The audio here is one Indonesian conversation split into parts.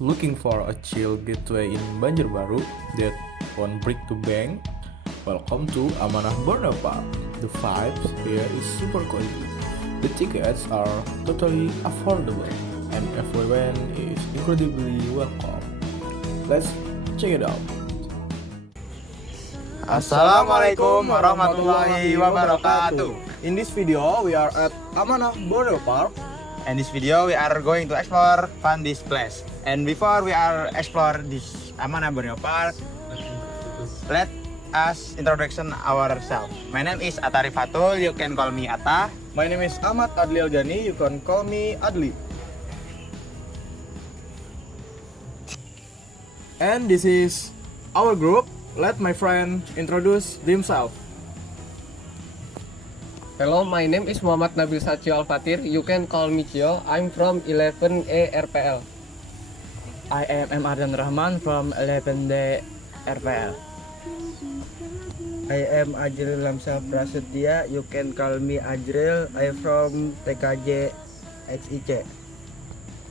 Looking for a chill getaway in Banjarbaru that won't break the bank? Welcome to Amanah Borneo Park. The vibes here is super cozy. The tickets are totally affordable and everyone is incredibly welcome. Let's check it out. Assalamualaikum warahmatullahi wabarakatuh. In this video, we are at Amanah Borneo Park. In this video, we are going to explore fun this place. And before we are explore this Amanah Borneo Park, let us introduction ourselves. My name is Atta Rifatul. You can call me Atta. My name is Ahmad Adli Algani. You can call me Adli. And this is our group. Let my friend introduce himself. Hello, my name is Muhammad Nabil Sacio Al-Fatir. You can call me Cio. I'm from 11A RPL. I am Ardan Rahman from 11D RPL. I am Ajril Lamsah Prasetya. You can call me Ajril. I from TKJ XIC.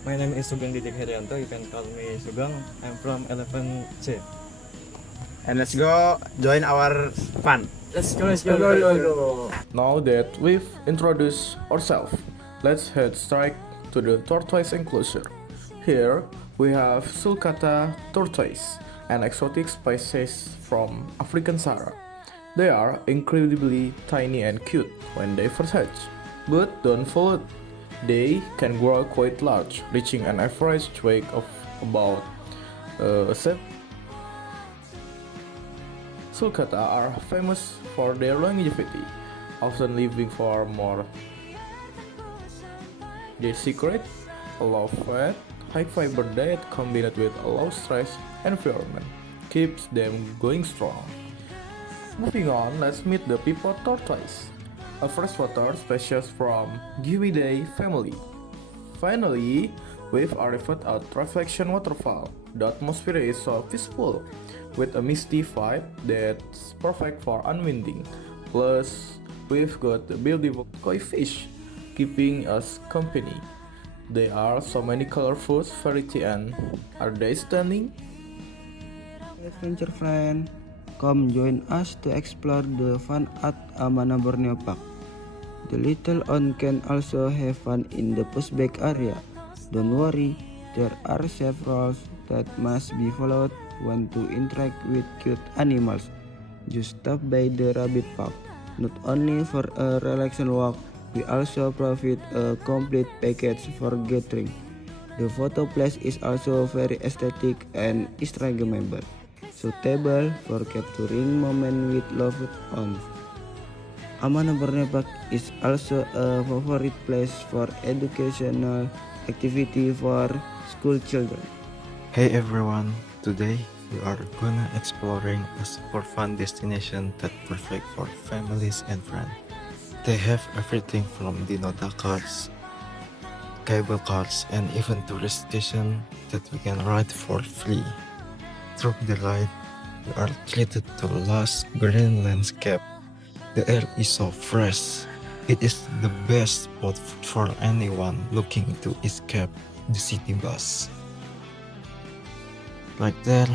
My name is Sugeng Didik Herianto. You can call me Sugeng. I'm from 11C. And let's go join our fun. Let's go. Now that we've introduced ourselves, let's head straight to the tortoise enclosure. Here we have Sulcata tortoise, an exotic species from African Sahara. They are incredibly tiny and cute when they first hatch, but don't fall. They can grow quite large, reaching an average weight of about 7. Sulcata are famous for their longevity, often living for more. Their secret, a low fat, high fiber diet combined with a low stress environment keeps them going strong. Moving on, let's meet the Pipot tortoise, a freshwater species from Geoidae family. Finally, we've arrived at Reflection Waterfall. The atmosphere is so peaceful, with a misty vibe that's perfect for unwinding. Plus, we've got the beautiful koi fish keeping us company. There are so many colorful variety and are they stunning? Adventure friend, come join us to explore the fun at Amanah Borneo Park. The little one can also have fun in the pushback area. Don't worry, there are several that must be followed when to interact with cute animals. Just stop by the rabbit park. Not only for a relaxing walk, we also provide a complete package for gathering. The photo place is also very aesthetic and Instagrammable, suitable for capturing moments with loved ones. Amanah Borneo Park is also a favorite place for educational activity for school children. Hey everyone, today we are gonna exploring a super fun destination that perfect for families and friends. They have everything from Dinoda cars, cable cars, and even tourist station that we can ride for free. Through the ride, we are treated to lush green landscape. The air is so fresh. It is the best spot for anyone looking to escape the city bus. Like there,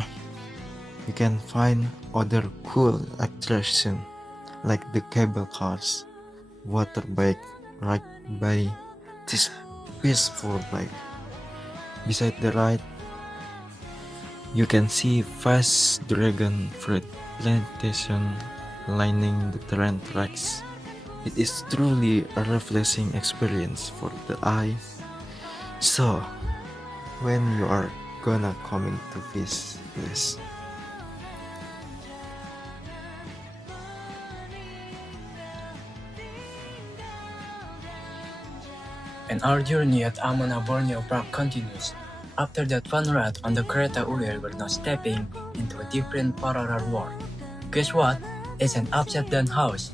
you can find other cool attractions like the cable cars, water bike right by this peaceful lake. Beside the ride, you can see vast dragon fruit plantation lining the train tracks. It is truly a refreshing experience for the eye. So, when you are gonna coming to this place? And our journey at Amanah Borneo Park continues. After that fun ride on the Kereta Ulir, we're now stepping into a different parallel world. Guess what? It's an upside down house.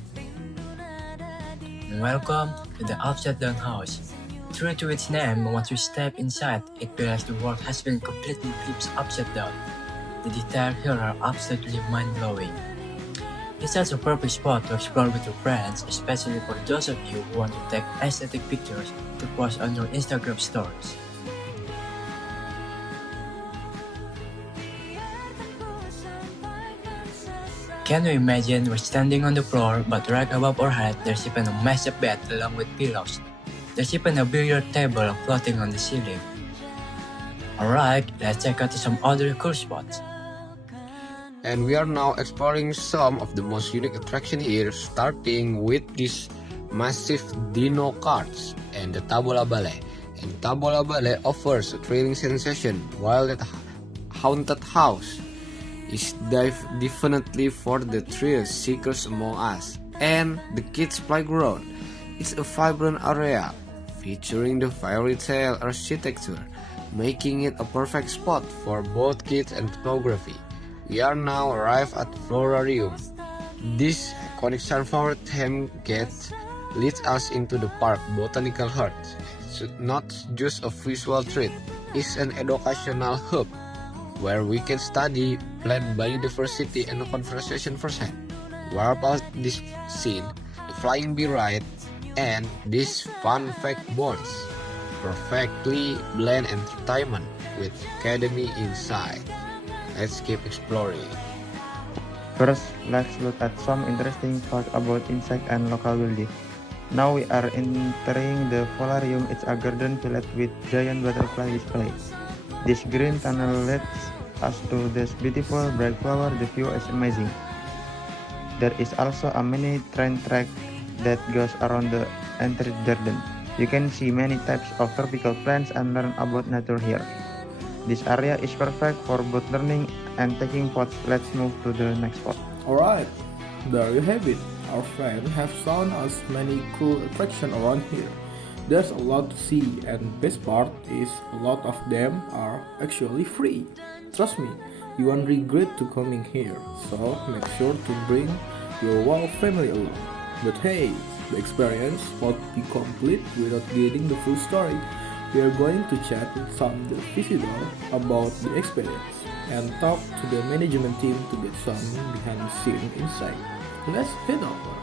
And welcome to the upside down house. True to its name, once you step inside, it feels the world has been completely flipped upside down. The details here are absolutely mind-blowing. It's also a perfect spot to explore with your friends, especially for those of you who want to take aesthetic pictures to post on your Instagram stories. Can you imagine we're standing on the floor, but right above our head there's even a massive bed along with pillows. There's even a billiard table floating on the ceiling. Alright, let's check out some other cool spots. And we are now exploring some of the most unique attraction here, starting with these massive dino carts and the Tabola Ballet. And Tabola Ballet offers a thrilling sensation, while that haunted house is definitely for the thrill seekers among us. And the kids' playground, it's a vibrant area featuring the fairy tale architecture, making it a perfect spot for both kids and photography. We are now arrived at Florarium. This iconic sunflower theme gate leads us into the park botanical heart. It's not just a visual treat, it's an educational hub where we can study plant biodiversity and conservation firsthand. While about this scene, the flying bee ride and these fun fact boards perfectly blend entertainment with academy inside. Let's keep exploring. First, let's look at some interesting facts about insect and local wildlife. Now we are entering the Florarium. It's a garden filled with giant butterfly displays. This green tunnel leads us to this beautiful bright flower. The view is amazing. There is also a mini train track that goes around the entire garden. You can see many types of tropical plants and learn about nature here. This area is perfect for both learning and taking photos. Let's move to the next spot. Alright, there you have it. Our friend has shown us many cool attractions around here. There's a lot to see, and best part is a lot of them are actually free. Trust me, you won't regret to coming here, so make sure to bring your whole family along. But hey, the experience won't be complete without getting the full story. We are going to chat with some of the visitors about the experience and talk to the management team to get some behind the scene insight. Let's head over.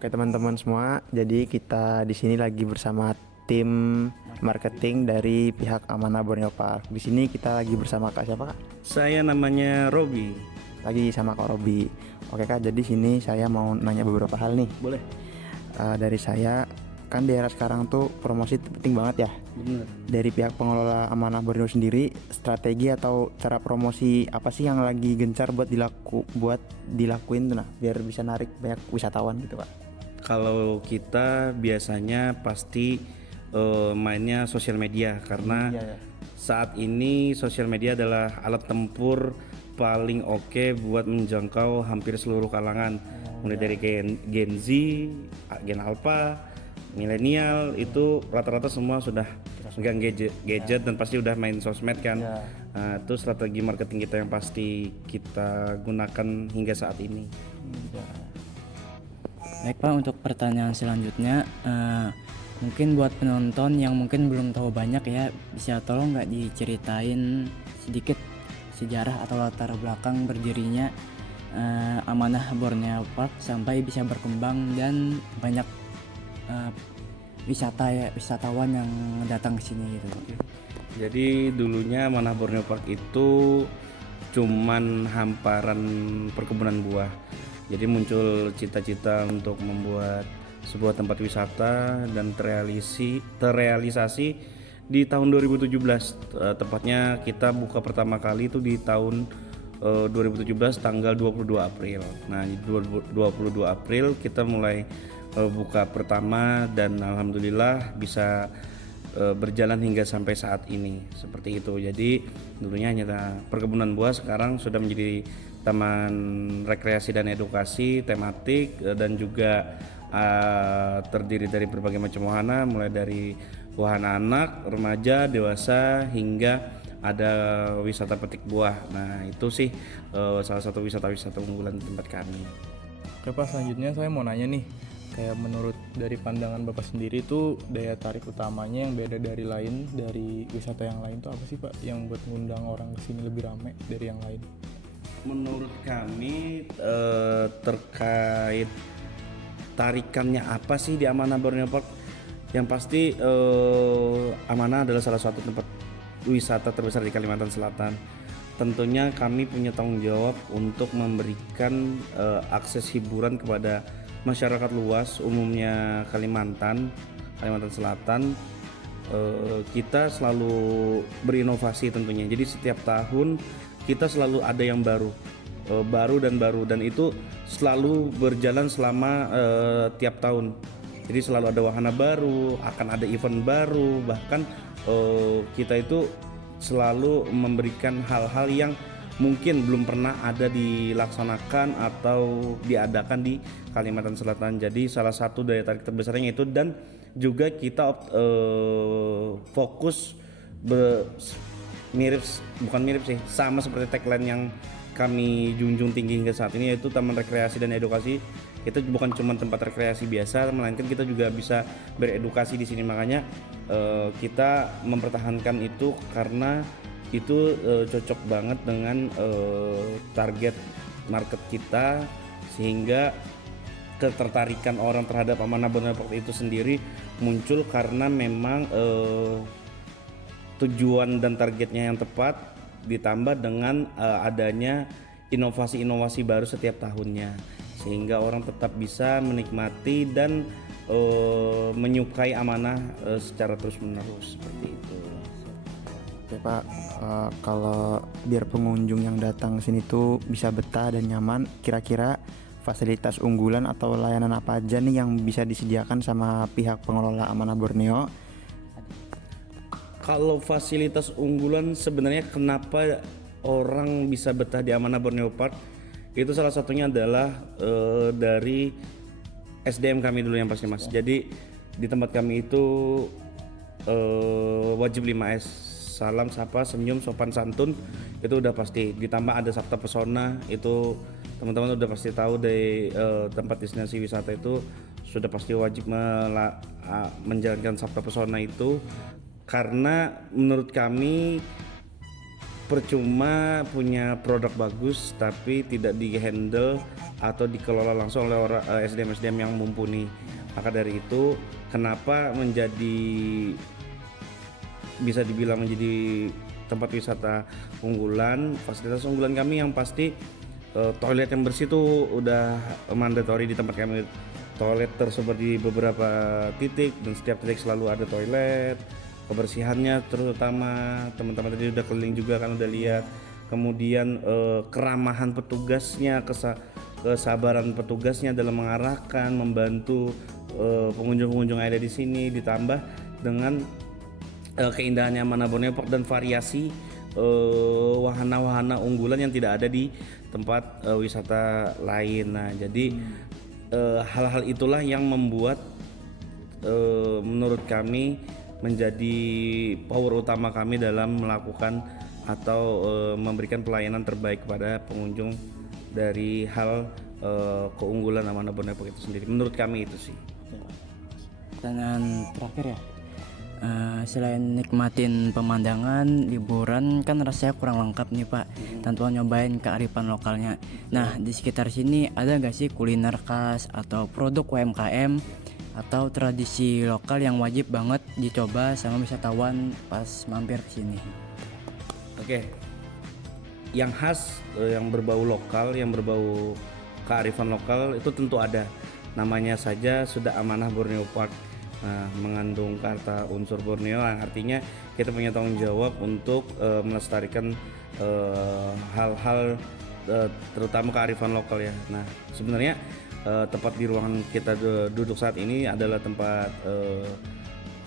Oke teman-teman semua, jadi kita di sini lagi bersama tim marketing dari pihak Amanah Borneo Park. Di sini kita lagi bersama Kak siapa Kak? Saya namanya Robi. Lagi sama Kak Robi. Oke Kak, jadi sini saya mau nanya beberapa hal nih. Boleh? Dari saya, kan di era sekarang tuh promosi penting banget ya. Bener. Dari pihak pengelola Amanah Borneo sendiri, strategi atau cara promosi apa sih yang lagi gencar buat dilakuin tuh nah, biar bisa narik banyak wisatawan gitu Kak? Kalau kita biasanya pasti mainnya sosial media karena saat ini sosial media adalah alat tempur paling oke buat menjangkau hampir seluruh kalangan, mulai dari Gen Z, Gen Alpha, milenial, itu rata-rata semua sudah megang gadget dan pasti udah main sosmed kan. Nah, itu strategi marketing kita yang pasti kita gunakan hingga saat ini. Baik Pak, untuk pertanyaan selanjutnya, mungkin buat penonton yang mungkin belum tahu banyak ya, bisa tolong nggak diceritain sedikit sejarah atau latar belakang berdirinya Amanah Borneo Park sampai bisa berkembang dan banyak wisatawan yang datang ke sini gitu. Jadi dulunya Amanah Borneo Park itu cuman hamparan perkebunan buah. Jadi muncul cita-cita untuk membuat sebuah tempat wisata dan terrealisasi di tahun 2017. Tepatnya kita buka pertama kali itu di tahun 2017 tanggal 22 April. Nah, di 22 April kita mulai buka pertama dan alhamdulillah bisa berjalan hingga sampai saat ini seperti itu. Jadi dulunya hanya perkebunan buah, sekarang sudah menjadi taman rekreasi dan edukasi tematik dan juga terdiri dari berbagai macam wahana, mulai dari wahana anak, remaja, dewasa hingga ada wisata petik buah. Nah itu sih salah satu wisata-wisata unggulan di tempat kami. Oke Pak, selanjutnya saya mau nanya nih, kayak menurut dari pandangan Bapak sendiri tuh daya tarik utamanya yang beda dari wisata yang lain tuh apa sih Pak, yang buat ngundang orang kesini lebih ramai dari yang lain? Menurut kami terkait tarikannya apa sih di Amanah Borneo Park, yang pasti Amanah adalah salah satu tempat wisata terbesar di Kalimantan Selatan. tentunya kami punya tanggung jawab untuk memberikan akses hiburan kepada masyarakat luas, umumnya Kalimantan Selatan. Kita selalu berinovasi tentunya. Jadi setiap tahun kita selalu ada yang baru dan itu selalu berjalan selama tiap tahun. Jadi selalu ada wahana baru, akan ada event baru, bahkan kita itu selalu memberikan hal-hal yang mungkin belum pernah ada dilaksanakan atau diadakan di Kalimantan Selatan. Jadi salah satu daya tarik terbesarnya itu, dan juga kita fokus sama seperti tagline yang kami junjung tinggi hingga saat ini, yaitu Taman Rekreasi dan Edukasi. Itu bukan cuma tempat rekreasi biasa, melainkan kita juga bisa beredukasi di sini. Makanya kita mempertahankan itu karena itu cocok banget dengan target market kita, sehingga ketertarikan orang terhadap Amanah Borneo Park itu sendiri muncul karena memang tujuan dan targetnya yang tepat, ditambah dengan adanya inovasi-inovasi baru setiap tahunnya, sehingga orang tetap bisa menikmati dan menyukai Amanah secara terus-menerus seperti itu. Oke Pak, kalau biar pengunjung yang datang sini tuh bisa betah dan nyaman, kira-kira fasilitas unggulan atau layanan apa aja nih yang bisa disediakan sama pihak pengelola Amanah Borneo? Kalau fasilitas unggulan sebenarnya kenapa orang bisa betah di Amanah Borneo Park, itu salah satunya adalah dari SDM kami dulu yang pasti Mas. Jadi di tempat kami itu wajib 5S, salam, sapa, senyum, sopan, santun, itu udah pasti. Ditambah ada Sabta Pesona, itu teman-teman udah pasti tahu dari tempat destinasi wisata itu sudah pasti wajib menjalankan Sabta Pesona itu, karena menurut kami percuma punya produk bagus tapi tidak di-handle atau dikelola langsung oleh SDM-SDM yang mumpuni. Maka dari itu kenapa bisa dibilang menjadi tempat wisata unggulan. Fasilitas unggulan kami yang pasti toilet yang bersih itu udah mandatory di tempat kami. Toilet tersebar di beberapa titik dan setiap titik selalu ada toilet. Kebersihannya terutama, teman-teman tadi udah keliling juga kan udah lihat. Kemudian keramahan petugasnya, kesabaran petugasnya dalam mengarahkan, membantu pengunjung-pengunjung yang ada di sini, ditambah dengan keindahannya Amanah Borneo Park dan variasi wahana-wahana unggulan yang tidak ada di tempat wisata lain. Nah, jadi hal-hal itulah yang membuat menurut kami menjadi power utama kami dalam melakukan atau memberikan pelayanan terbaik kepada pengunjung dari hal keunggulan Amanah Borneo Park itu sendiri. Menurut kami itu sih. Dan terakhir ya, selain nikmatin pemandangan, liburan kan rasanya kurang lengkap nih Pak, tanpa nyobain kearifan lokalnya. Nah, di sekitar sini ada gak sih kuliner khas atau produk UMKM atau tradisi lokal yang wajib banget dicoba sama wisatawan pas mampir ke sini? Oke. Yang khas, yang berbau lokal, yang berbau kearifan lokal itu tentu ada. Namanya saja sudah Amanah Borneo Park. Nah, mengandung kata unsur Borneo, yang artinya kita punya tanggung jawab untuk melestarikan hal-hal terutama kearifan lokal ya. Nah, sebenarnya tempat di ruangan kita duduk saat ini adalah tempat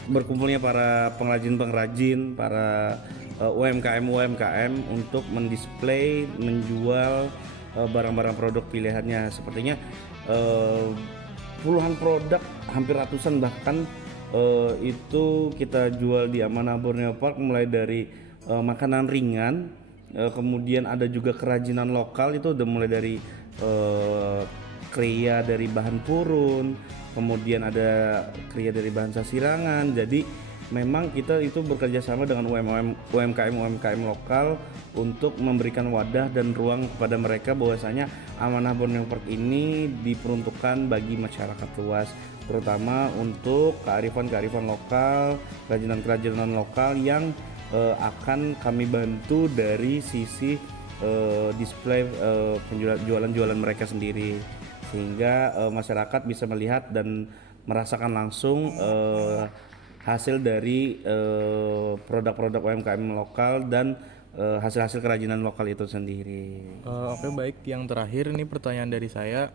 berkumpulnya para pengrajin-pengrajin, para UMKM untuk mendisplay, menjual barang-barang produk pilihannya. Sepertinya puluhan produk, hampir ratusan bahkan itu kita jual di Amanah Borneo Park, mulai dari makanan ringan, kemudian ada juga kerajinan lokal, itu udah mulai dari kriya dari bahan purun, kemudian ada kriya dari bahan sasirangan. Jadi memang kita itu bekerja sama dengan UMKM lokal untuk memberikan wadah dan ruang kepada mereka bahwasanya Amanah Borneo Park ini diperuntukkan bagi masyarakat luas, terutama untuk kearifan lokal, kerajinan lokal yang akan kami bantu dari sisi display jualan-jualan mereka sendiri, sehingga masyarakat bisa melihat dan merasakan langsung hasil dari produk-produk UMKM lokal dan hasil-hasil kerajinan lokal itu sendiri. Oke, baik, yang terakhir ini pertanyaan dari saya.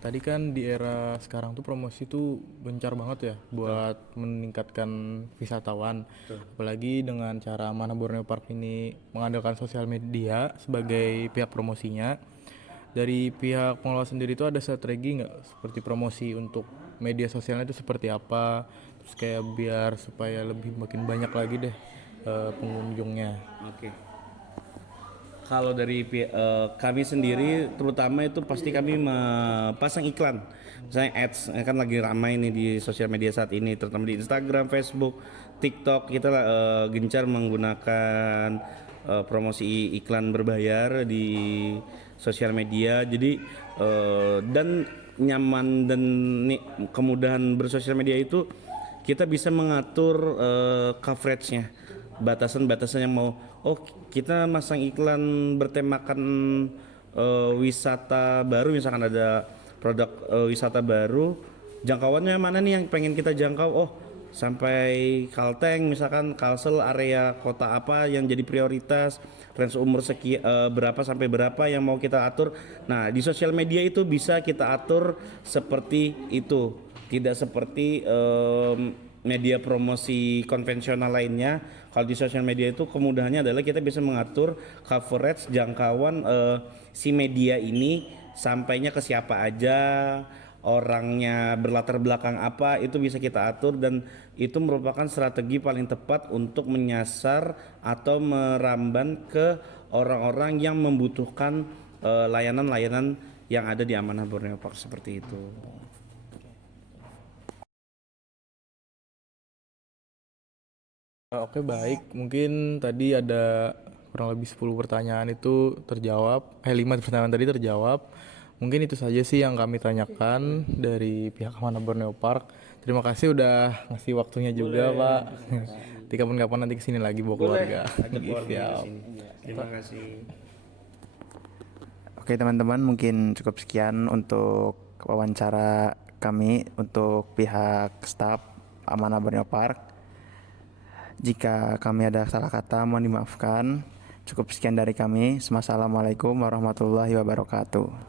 Tadi kan di era sekarang tuh promosi tuh gencar banget ya buat meningkatkan wisatawan. Apalagi dengan cara Amanah Borneo Park ini mengandalkan sosial media sebagai pihak promosinya. Dari pihak pengelola sendiri tuh ada strategi nggak seperti promosi untuk media sosialnya itu seperti apa? Terus kayak biar supaya lebih makin banyak lagi deh pengunjungnya. Oke. Kalau dari kami sendiri, terutama itu pasti kami pasang iklan, misalnya ads, kan lagi ramai nih di sosial media saat ini, terutama di Instagram, Facebook, TikTok. Kita gencar menggunakan promosi iklan berbayar di sosial media. Jadi dan nyaman dan kemudahan bersosial media itu kita bisa mengatur coveragenya, batasan-batasan yang mau. Oh, kita masang iklan bertemakan wisata baru, misalkan ada produk wisata baru, jangkauannya mana nih yang pengen kita jangkau? Oh, sampai Kalteng, misalkan Kalsel, area kota apa yang jadi prioritas, range umur berapa sampai berapa yang mau kita atur. Nah, di sosial media itu bisa kita atur seperti itu, tidak seperti media promosi konvensional lainnya. Kalau di sosial media itu kemudahannya adalah kita bisa mengatur coverage, jangkauan si media ini sampainya ke siapa aja, orangnya berlatar belakang apa, itu bisa kita atur, dan itu merupakan strategi paling tepat untuk menyasar atau meramban ke orang-orang yang membutuhkan layanan-layanan yang ada di Amanah Borneo Park seperti itu. Oke, baik, mungkin tadi ada kurang lebih 10 pertanyaan itu terjawab, 5 pertanyaan tadi terjawab. Mungkin itu saja sih yang kami tanyakan dari pihak Amanah Borneo Park. Terima kasih udah ngasih waktunya juga, Pak. Di kapan-kapan nanti kesini lagi bawa keluarga. Ajak keluarga di sini. Terima kasih. Oke teman-teman, mungkin cukup sekian untuk wawancara kami untuk pihak staf Amanah Borneo Park. Jika kami ada salah kata, mohon dimaafkan. Cukup sekian dari kami. Wassalamualaikum warahmatullahi wabarakatuh.